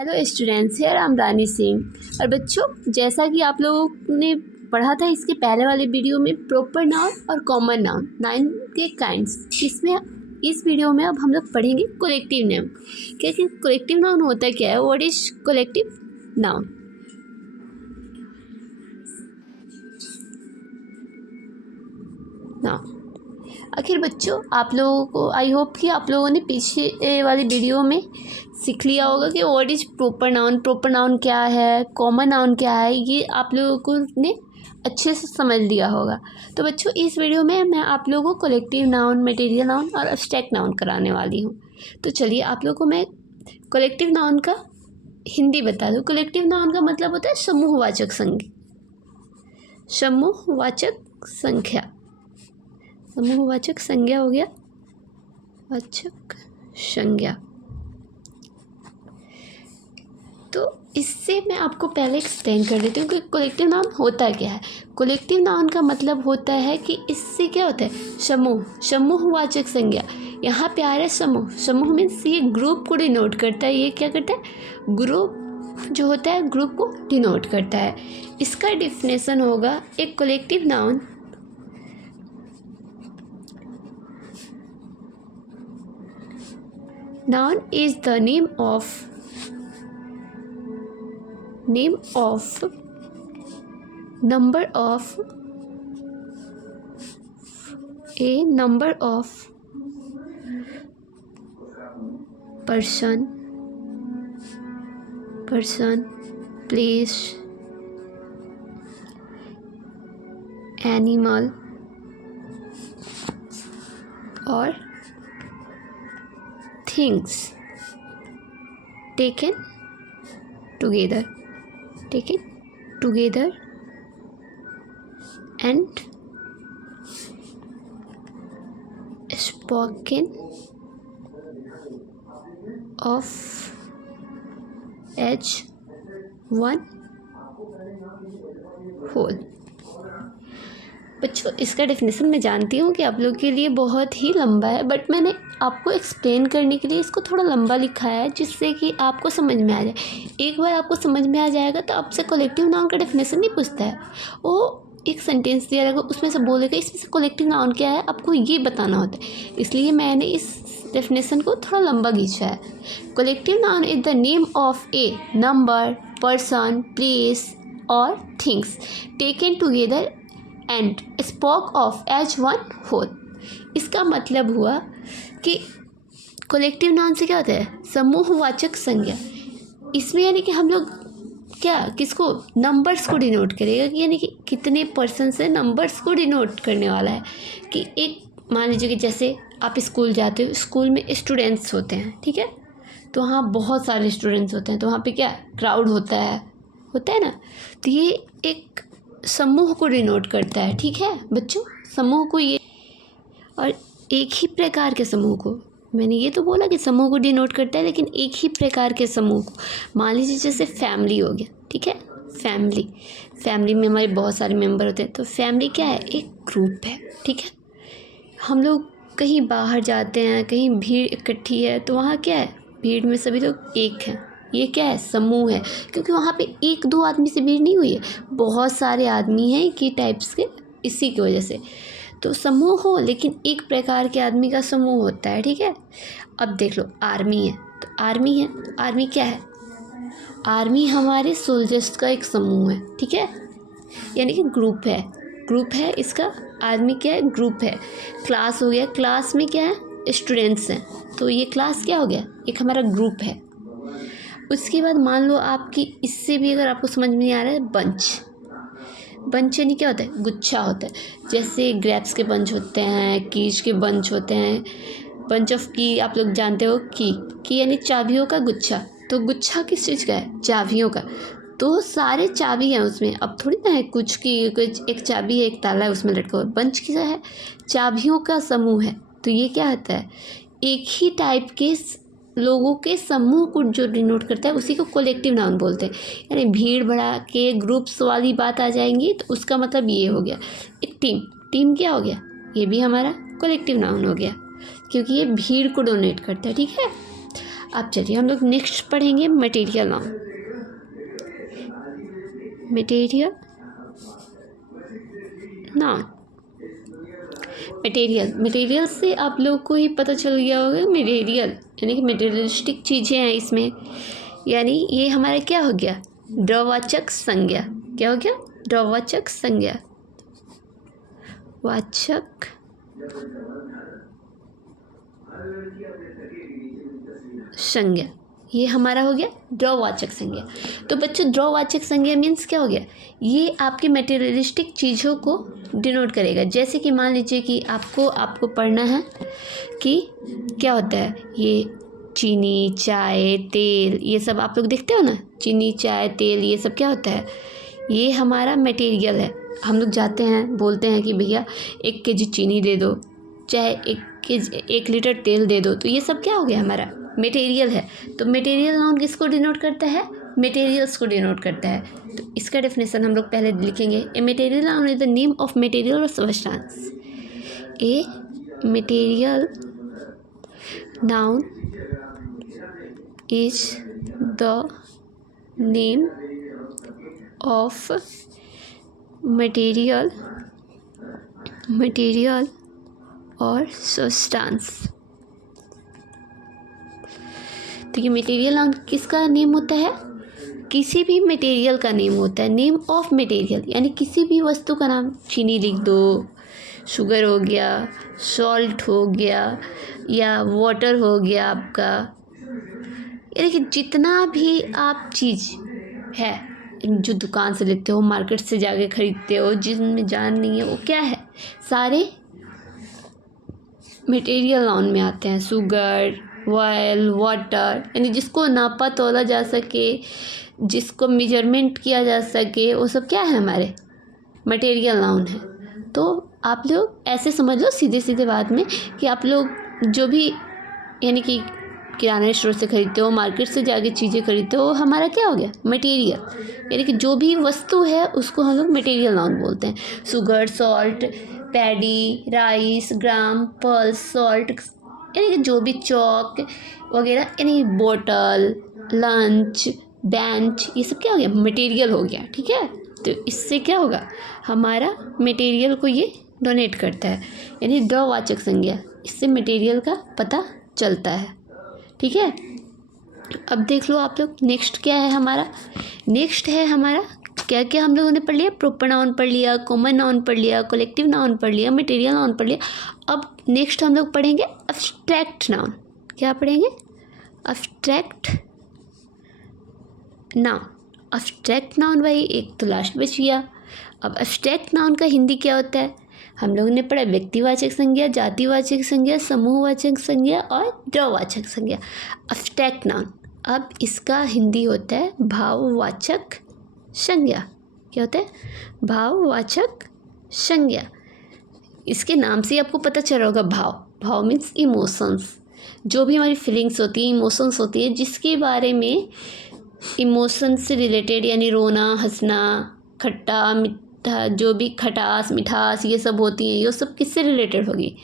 Hello students, here I am Rani Singh. और बच्चों, जैसा कि आप लोगों ने पढ़ा था इसके पहले वाले वीडियो में प्रॉपर नाउन और कॉमन नाउन 9 के काइंड्स, इसमें इस वीडियो में अब हम लोग पढ़ेंगे कलेक्टिव नाउन। क्योंकि कलेक्टिव नाउन होता क्या है, what is collective noun. Now आखिर बच्चों, आप लोगों को आई होप कि आप लोगों ने पीछे वाली वीडियो में सीख लिया होगा कि व्हाट इज प्रॉपर नाउन क्या है, कॉमन नाउन क्या है, ये आप लोगों को ने अच्छे से समझ लिया होगा। तो बच्चों, इस वीडियो में मैं आप लोगों को कलेक्टिव नाउन, मटेरियल नाउन और एब्स्ट्रैक्ट नाउन कराने वाली हूँ। तो चलिए आप लोगों को मैं कलेक्टिव नाउन का हिंदी बता दूँ। कलेक्टिव नाउन का मतलब होता है समूहवाचक संज्ञा। समूहवाचक संख्या, समूहवाचक संज्ञा हो गया, वाचक संज्ञा। तो इससे मैं आपको पहले एक्सप्लेन कर देती हूँ कि कलेक्टिव नाउन होता क्या है। कलेक्टिव नाउन का मतलब होता है कि इससे क्या होता है, समूह, समूहवाचक संज्ञा। यहाँ पे आ रहा है समूह। समूह मीन्स ये ग्रुप को डिनोट करता है। ये क्या करता है, ग्रुप जो होता है ग्रुप को डिनोट करता है। इसका डिफिनेशन होगा, एक collective noun noun is the name of number of person, place, animal or things taken together and spoken of as one whole। बच्चों, इसका डेफिनेशन मैं जानती हूँ कि आप लोग के लिए बहुत ही लंबा है, बट मैंने आपको एक्सप्लेन करने के लिए इसको थोड़ा लंबा लिखा है, जिससे कि आपको समझ में आ जाए। एक बार आपको समझ में आ जाएगा तो आपसे कलेक्टिव नाउन का डेफिनेशन नहीं पूछता है। वो एक सेंटेंस दिया रहेगा, उसमें से बोलेगा इसमें से कलेक्टिव नाउन क्या है, आपको ये बताना होता है। इसलिए मैंने इस डेफिनेशन को थोड़ा लंबा खींचा है। Collective noun is the name of a number, person, place और things taken together and spoke of as one whole. इसका मतलब हुआ कि कलेक्टिव नाउन से क्या होता है, समूहवाचक संज्ञा। इसमें यानी कि हम लोग क्या, किसको, नंबर्स को डिनोट करेगा, कि यानी कि कितने पर्सन से नंबर्स को डिनोट करने वाला है। कि एक मान लीजिए कि जैसे आप स्कूल जाते हो, स्कूल में स्टूडेंट्स होते हैं, ठीक है, तो वहाँ बहुत सारे स्टूडेंट्स होते हैं, तो वहाँ पे क्या क्राउड होता है ना। तो ये एक समूह को डिनोट करता है, ठीक है बच्चों, समूह को ये। और एक ही प्रकार के समूह को, मैंने ये तो बोला कि समूह को डिनोट करता है, लेकिन एक ही प्रकार के समूह को, मान लीजिए जैसे फैमिली हो गया, ठीक है, फैमिली में हमारे बहुत सारे मेंबर होते हैं। तो फैमिली क्या है, एक ग्रुप है, ठीक है। हम लोग कहीं बाहर जाते हैं, कहीं भीड़ इकट्ठी है, तो वहाँ क्या है, भीड़ में सभी लोग एक हैं, ये क्या है, समूह है। क्योंकि वहाँ पे एक दो आदमी से भीड़ नहीं हुई है, बहुत सारे आदमी हैं कि टाइप्स के, इसी की वजह से तो समूह हो, लेकिन एक प्रकार के आदमी का समूह होता है, ठीक है। अब देख लो, आर्मी है, तो आर्मी क्या है, आर्मी हमारे सोल्जर्स का एक समूह है, ठीक है, यानी कि ग्रुप है इसका। आर्मी क्या है, ग्रुप है। क्लास हो गया, क्लास में क्या है, स्टूडेंट्स हैं, तो ये क्लास क्या हो गया, एक हमारा ग्रुप है। उसके बाद मान लो आपकी, इससे भी अगर आपको समझ में नहीं आ रहा है, बंच यानी क्या होता है, गुच्छा होता है। जैसे ग्रेप्स के बंच होते हैं, कीज के बंच होते हैं, बंच ऑफ की आप लोग जानते हो, की यानी चाबियों का गुच्छा। तो गुच्छा किस चीज़ का है, चाबियों का। तो सारे चाबी हैं उसमें, अब थोड़ी ना है कुछ एक चाबी है, एक ताला है उसमें लटका हुआ। बंच क्या है, चाबियों का समूह है। तो ये क्या होता है, एक ही टाइप के लोगों के समूह को जो डिनोट करता है, उसी को कलेक्टिव नाउन बोलते हैं। यानी भीड़ भड़ा के ग्रुप्स वाली बात आ जाएंगी, तो उसका मतलब ये हो गया। एक टीम क्या हो गया, ये भी हमारा कलेक्टिव नाउन हो गया, क्योंकि ये भीड़ को डोनेट करता है, ठीक है। अब चलिए हम लोग नेक्स्ट पढ़ेंगे material noun. Material noun, material से आप लोग को ही पता चल गया होगा मटेरियल यानी कि मटेरियलिस्टिक चीज़ें हैं इसमें, यानी ये हमारा क्या हो गया, ड्रवाचक संज्ञा। क्या हो गया, ड्रवाचक संज्ञा, वाचक संज्ञा, ये हमारा हो गया ड्रवाचक संज्ञा। तो बच्चों ड्रवाचक संज्ञा मीन्स क्या हो गया, ये आपके मटेरियलिस्टिक चीज़ों को डिनोट करेगा। जैसे कि मान लीजिए कि आपको पढ़ना है कि क्या होता है, ये चीनी, चाय, तेल, ये सब आप लोग देखते हो ना, चीनी, चाय, तेल, ये सब क्या होता है, ये हमारा मटेरियल है। हम लोग जाते हैं, बोलते हैं कि भैया 1 केजी चीनी दे दो, चाहे 1 लीटर तेल दे दो, तो ये सब क्या हो गया, हमारा मटेरियल है। तो मटेरियल नाउन किसको डिनोट करता है, मटेरियल्स को डिनोट करता है। तो इसका डेफिनेशन हम लोग पहले लिखेंगे। A material noun is the name of material और substance. A material noun is the name of material और सब्सटेंस। तो ये मटेरियल नाउन किसका नेम होता है, किसी भी मटेरियल का नेम होता है। नेम ऑफ मटेरियल यानी किसी भी वस्तु का नाम, चीनी लिख दो, शुगर हो गया, सॉल्ट हो गया, या वाटर हो गया आपका, यानी कि जितना भी आप चीज़ है जो दुकान से लेते हो, मार्केट से जाके ख़रीदते हो, जिनमें जान नहीं है, वो क्या है, सारे मटेरियल नाउन में आते हैं। शुगर, ऑयल, वाटर, यानी जिसको नापा तोला जा सके, जिसको मेजरमेंट किया जा सके, वो सब क्या है, हमारे मटेरियल नाउन है। तो आप लोग ऐसे समझ लो सीधे सीधे बात में कि आप लोग जो भी यानी कि किराना स्टोर से ख़रीदते हो, मार्केट से जाके चीज़ें खरीदते हो, हमारा क्या हो गया, मटेरियल, यानी कि जो भी वस्तु है उसको हम लोग मटेरियल नाउन बोलते हैं। शुगर, सॉल्ट, पैडी, राइस, ग्राम, पल्स, सॉल्ट, यानी कि जो भी चौक वगैरह, यानी बोतल, लंच, बेंच, ये सब क्या हो गया, मटेरियल हो गया। ठीक है, तो इससे क्या होगा, हमारा मटेरियल को ये डोनेट करता है, यानी ड्रवाचक संज्ञा, इससे मटेरियल का पता चलता है। ठीक है, अब देख लो आप लोग नेक्स्ट क्या है हमारा, नेक्स्ट है हमारा क्या क्या हम लोगों ने पढ़ लिया, प्रॉपर नाउन पढ़ लिया, कॉमन नाउन पढ़ लिया, कलेक्टिव नाउन पढ़ लिया, मटेरियल नाउन पढ़ लिया। अब नेक्स्ट हम लोग पढ़ेंगे अब्स्ट्रैक्ट नाउन। क्या पढ़ेंगे, अब्स्ट्रैक्ट नाउन। अब्स्ट्रैक्ट नाउन भाई एक तो लास्ट बच गया। अब अब्स्ट्रैक्ट नाउन का हिंदी क्या होता है, हम लोगों ने पढ़ा व्यक्तिवाचक संज्ञा, जातिवाचक संज्ञा, समूहवाचक संज्ञा और ड्रवाचक संज्ञा। अब्स्ट्रैक्ट नाउन, अब इसका हिंदी होता है भाववाचक संज्ञा। क्या होता है, भाववाचक संज्ञा। इसके नाम से आपको पता चल रहा होगा, भाव मीन्स इमोशंस, जो भी हमारी फीलिंग्स होती है, इमोशंस होती है, जिसके बारे में इमोशंस से रिलेटेड, यानी रोना, हंसना, खट्टा मीठा, जो भी खटास मिठास ये सब होती है, ये सब किससे रिलेटेड होगी,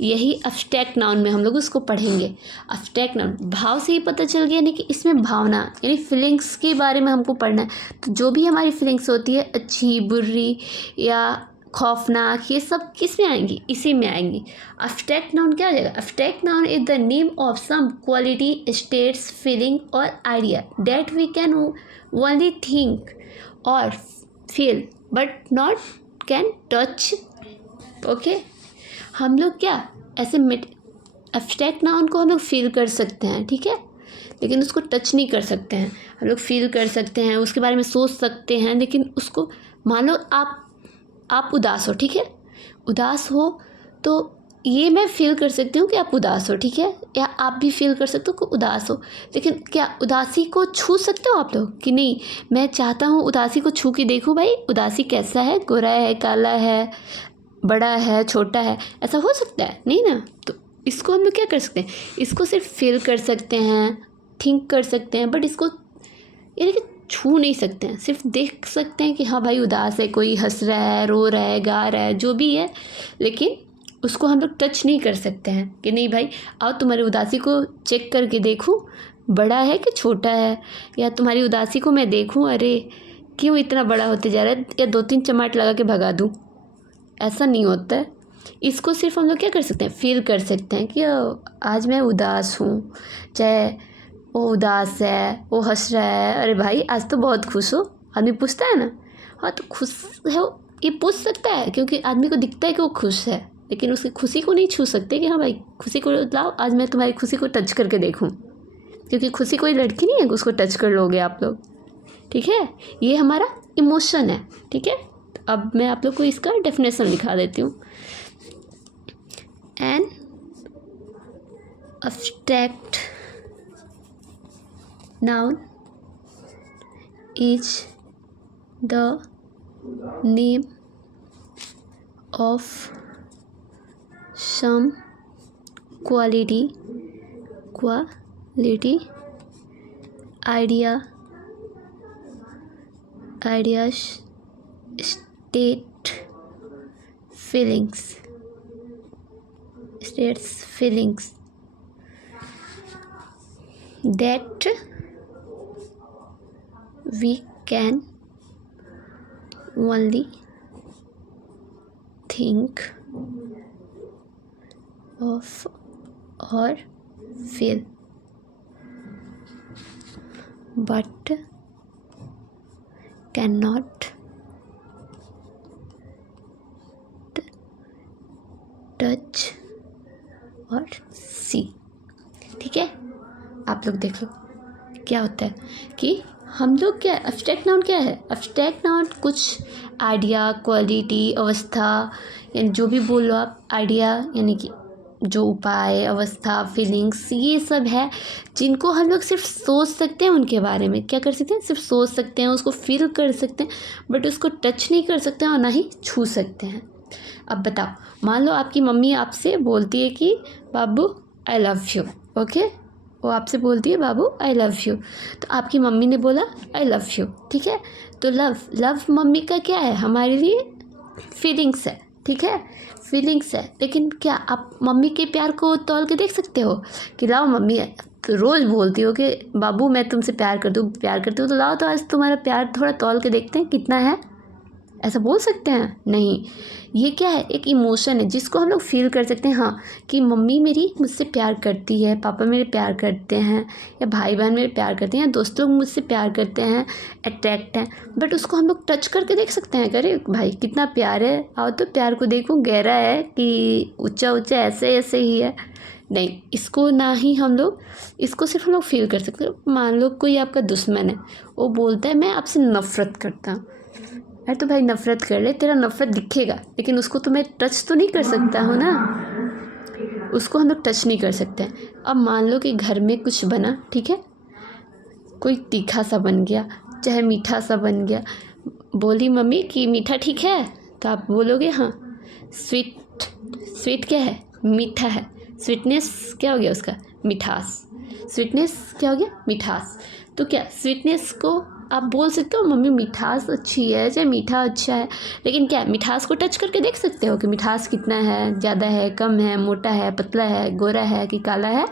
यही अब्स्ट्रैक्ट नाउन में हम लोग उसको पढ़ेंगे। अब्स्ट्रैक्ट नाउन भाव से ही पता चल गया, यानी कि इसमें भावना यानी फीलिंग्स के बारे में हमको पढ़ना है। तो जो भी हमारी फीलिंग्स होती है, अच्छी, बुरी या खौफनाक, ये सब किस में आएंगी, इसी में आएंगी। अब्स्ट्रैक्ट नाउन क्या हो जाएगा, abstract noun is the name of some quality, states, feeling और idea that we can only think और feel but not can touch. Okay, हम लोग क्या ऐसे अब्स्ट्रैक्ट नाउन को हम लोग फील कर सकते हैं, ठीक है, लेकिन उसको टच नहीं कर सकते हैं। हम लोग फील कर सकते हैं, उसके बारे में सोच सकते हैं, लेकिन उसको, मान लो आप उदास हो, ठीक है, उदास हो तो ये मैं फील कर सकती हूँ कि आप उदास हो, ठीक है, या आप भी फील कर सकते हो कि उदास हो, लेकिन क्या उदासी को छू सकते हो आप लोग कि नहीं, मैं चाहता हूँ उदासी को छू के देखूँ भाई उदासी कैसा है, गोरा है, काला है, बड़ा है, छोटा है, ऐसा हो सकता है नहीं ना। तो इसको हम लोग क्या कर सकते हैं, इसको सिर्फ फील कर सकते हैं, थिंक कर सकते हैं, बट इसको यानी कि छू नहीं सकते हैं, सिर्फ देख सकते हैं कि हाँ भाई उदास है, कोई हंस रहा है, रो रहा है, गा रहा है, जो भी है, लेकिन उसको हम लोग टच नहीं कर सकते हैं कि नहीं भाई आओ तुम्हारी उदासी को चेक करके देखूं, बड़ा है कि छोटा है, या तुम्हारी उदासी को मैं देखूं, अरे क्यों इतना बड़ा होते जा रहा है, या 2-3 चमाट लगा के भगा दूं। ऐसा नहीं होता है। इसको सिर्फ हम लोग क्या कर सकते हैं, फील कर सकते हैं कि आज मैं उदास हूँ, चाहे वो उदास है, वो हंस रहा है, अरे भाई आज तो बहुत खुश हो, आदमी पूछता है ना, हाँ तो खुश है वो, ये पूछ सकता है क्योंकि आदमी को दिखता है कि वो खुश है, लेकिन उसकी खुशी को नहीं छू सकते कि हाँ भाई खुशी को लाओ, आज मैं तुम्हारी खुशी को टच करके देखूँ, क्योंकि खुशी कोई लड़की नहीं है कि उसको टच कर लोगे आप लोग, ठीक है। ये हमारा इमोशन है, ठीक है। अब मैं आप लोग को इसका डेफिनेशन लिखा देती हूँ। An abstract noun is the name of some quality, ideas, states, feelings that we can only think of or feel, but cannot touch और सी, ठीक है। आप लोग देख लो क्या होता है कि हम लोग क्या, एब्स्ट्रैक्ट नाउन क्या है, एब्स्ट्रैक्ट नाउन कुछ आइडिया, क्वालिटी, अवस्था, यानी जो भी बोल लो आप, आइडिया यानी कि जो उपाय, अवस्था, फीलिंग्स, ये सब है जिनको हम लोग सिर्फ सोच सकते हैं, उनके बारे में क्या कर सकते हैं, सिर्फ सोच सकते हैं, उसको फील कर सकते हैं, बट उसको टच नहीं कर सकते हैं और ना ही छू सकते हैं। अब बताओ, मान लो आपकी मम्मी आपसे बोलती है कि बाबू आई लव यू, ओके, वो आपसे बोलती है बाबू आई लव यू, तो आपकी मम्मी ने बोला आई लव यू, ठीक है। तो लव मम्मी का क्या है, हमारे लिए फीलिंग्स है, ठीक है, फीलिंग्स है। लेकिन क्या आप मम्मी के प्यार को तौल के देख सकते हो कि लाओ मम्मी तो रोज़ बोलती हो कि बाबू मैं तुमसे प्यार करती हूँ, तो लाओ तो आज तुम्हारा प्यार थोड़ा तौल के देखते हैं कितना है, ऐसा बोल सकते हैं? नहीं। ये क्या है, एक इमोशन है जिसको हम लोग फील कर सकते हैं, हाँ कि मम्मी मेरी मुझसे प्यार करती है, पापा मेरे प्यार करते हैं, या भाई बहन मेरे प्यार करते हैं, या दोस्त लोग मुझसे प्यार करते हैं, अट्रैक्ट हैं, बट उसको हम लोग टच करके देख सकते हैं, अरे भाई कितना प्यार है, आओ तो प्यार को देखो, गहरा है कि ऊंचा ऊंचा ऐसे ऐसे ही है, नहीं, इसको ना ही हम लोग, इसको सिर्फ हम लोग फील कर सकते हैं। मान लो कोई आपका दुश्मन है, वो बोलता है मैं आपसे नफ़रत करता हूँ, अरे तो भाई नफ़रत कर ले, तेरा नफ़रत दिखेगा, लेकिन उसको तो मैं टच तो नहीं कर सकता हूँ ना, उसको हम लोग टच नहीं कर सकते हैं। अब मान लो कि घर में कुछ बना, ठीक है, कोई तीखा सा बन गया, चाहे मीठा सा बन गया, बोली मम्मी कि मीठा ठीक है, तो आप बोलोगे हाँ। स्वीट क्या है, मीठा है, स्वीटनेस क्या हो गया उसका, मिठास, स्वीटनेस क्या हो गया, मिठास। तो क्या स्वीटनेस को आप बोल सकते हो मम्मी मिठास अच्छी है, चाहे मीठा अच्छा है, लेकिन क्या मिठास को टच करके देख सकते हो कि मिठास कितना है, ज़्यादा है, कम है, मोटा है, पतला है, गोरा है कि काला है,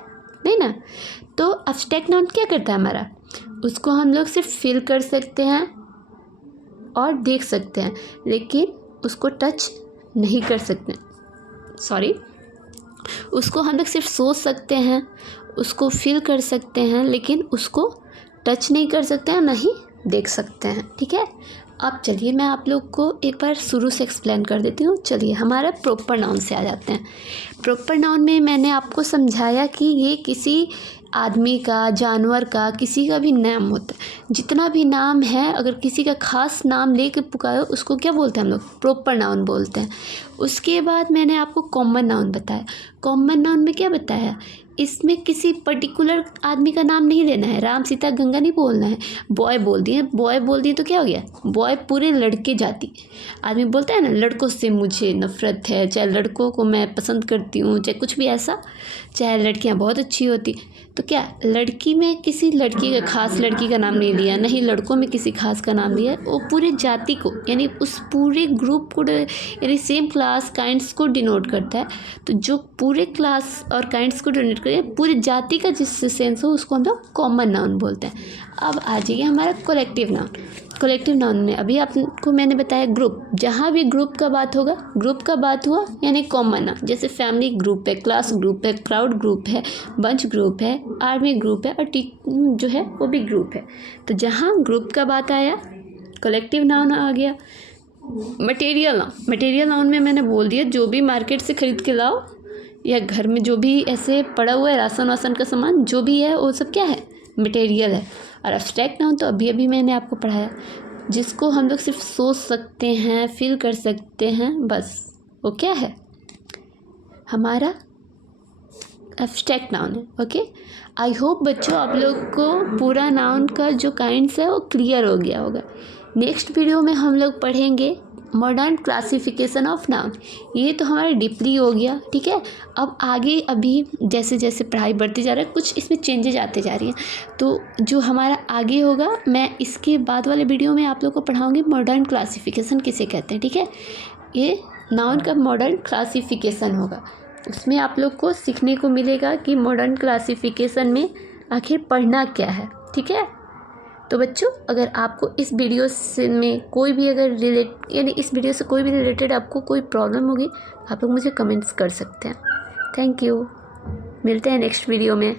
नहीं ना। तो एब्स्ट्रैक्ट नाउन क्या करता है हमारा, उसको हम लोग सिर्फ फील कर सकते हैं और देख सकते हैं, लेकिन उसको टच नहीं कर सकते, सॉरी, उसको हम लोग सिर्फ सोच सकते हैं, उसको फील कर सकते हैं, लेकिन उसको टच नहीं कर सकते हैं, नहीं देख सकते हैं, ठीक है। अब चलिए मैं आप लोग को एक बार शुरू से एक्सप्लेन कर देती हूँ। चलिए हमारा प्रॉपर नाउन से आ जाते हैं। प्रॉपर नाउन में मैंने आपको समझाया कि ये किसी आदमी का, जानवर का, किसी का भी नाम होता है। जितना भी नाम है, अगर किसी का खास नाम लेके पुकारो उसको क्या बोलते हैं हम लोग, प्रॉपर नाउन बोलते हैं। उसके बाद मैंने आपको कॉमन नाउन बताया। कॉमन नाउन में क्या बताया, इसमें किसी पर्टिकुलर आदमी का नाम नहीं लेना है, राम सीता गंगा नहीं बोलना है। बॉय बोल दिए तो क्या हो गया, बॉय पूरे लड़के जाति। आदमी बोलता है ना लड़कों से मुझे नफ़रत है, चाहे लड़कों को मैं पसंद करती हूँ, चाहे कुछ भी ऐसा, चाहे लड़कियाँ बहुत अच्छी होती, तो क्या लड़की में किसी लड़की का खास लड़की का नाम नहीं लिया, नहीं लड़कों में किसी खास का नाम लिया, वो पूरे जाति को यानी उस पूरे ग्रुप को यानी सेम क्लास काइंड्स को डिनोट करता है। तो जो पूरे क्लास और काइंड्स को डिनोट करे पूरी जाति का जिस सेंस हो उसको हम लोग कॉमन नाउन बोलते हैं। अब आ जाइए हमारा कलेक्टिव नाउन। कलेक्टिव नाउन में अभी आपको मैंने बताया ग्रुप, जहाँ भी ग्रुप का बात होगा, ग्रुप का बात हुआ यानी कॉमन नाउन। जैसे फैमिली ग्रुप है, क्लास ग्रुप है, क्राउड ग्रुप है, बंच ग्रुप है, आर्मी ग्रुप है और जो है वो भी ग्रुप है। तो जहाँ ग्रुप का बात आया कलेक्टिव नाउन आ गया। मटेरियल नाउन, मटेरियल नाउन में मैंने बोल दिया जो भी मार्केट से ख़रीद के लाओ या घर में जो भी ऐसे पड़ा हुआ है राशन वासन का सामान जो भी है वो सब क्या है, मटेरियल है। और एब्स्ट्रैक्ट नाउन तो अभी मैंने आपको पढ़ाया, जिसको हम लोग सिर्फ सोच सकते हैं, फील कर सकते हैं, बस वो क्या है, हमारा एब्स्ट्रैक्ट नाउन है। ओके, आई होप बच्चों आप लोग को पूरा नाउन का जो काइंड्स है वो क्लियर हो गया होगा। नेक्स्ट वीडियो में हम लोग पढ़ेंगे मॉडर्न क्लासिफिकेशन ऑफ नाउन। ये तो हमारा डीपली हो गया, ठीक है। अब आगे अभी जैसे जैसे पढ़ाई बढ़ती जा रहा है कुछ इसमें चेंजेज आते जा रही हैं, तो जो हमारा आगे होगा मैं इसके बाद वाले वीडियो में आप लोग को पढ़ाऊँगी मॉडर्न क्लासिफिकेशन किसे कहते हैं, ठीक है। ये नाउन का मॉडर्न क्लासिफिकेशन होगा, उसमें आप लोग को सीखने को मिलेगा कि मॉडर्न क्लासिफिकेशन में आखिर पढ़ना क्या है, ठीक है। तो बच्चों अगर आपको इस वीडियो से में कोई भी अगर यानी इस वीडियो से कोई भी रिलेटेड आपको कोई प्रॉब्लम होगी आप लोग मुझे कमेंट्स कर सकते हैं। थैंक यू, मिलते हैं नेक्स्ट वीडियो में।